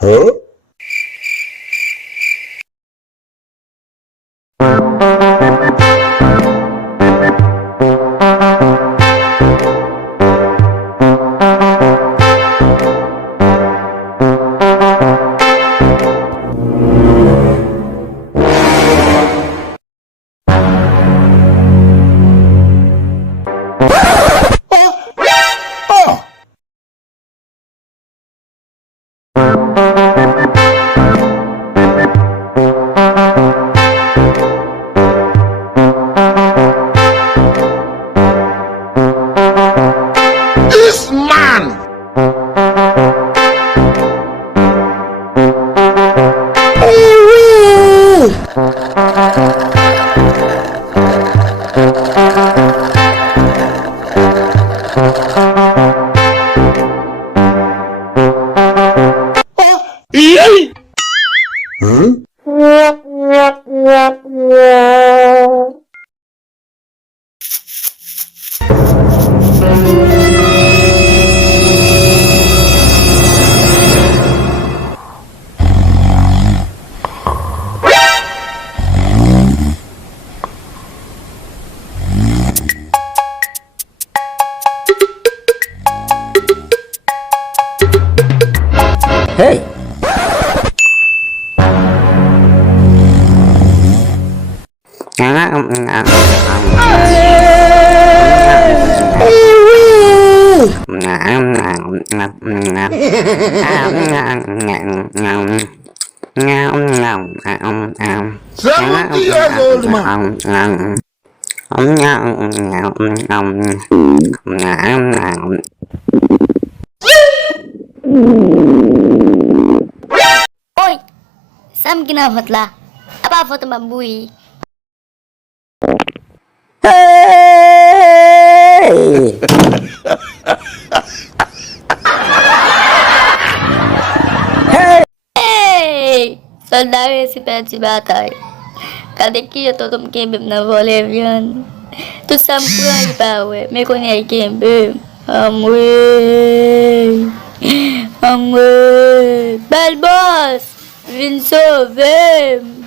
Huh? Oh! This man! Huh? Hey! Seventy years old man. Oi, Sam ginamat la. Apa foto mambui? Hey! Hey! Soldado si Patsy Batay. Kadeki yo to तुम के बिम ना बोले बियन. Tu Sam purai bawe. Me ko ni ai game bim. Amwe. Amwe. Bad boss. Vinso vem.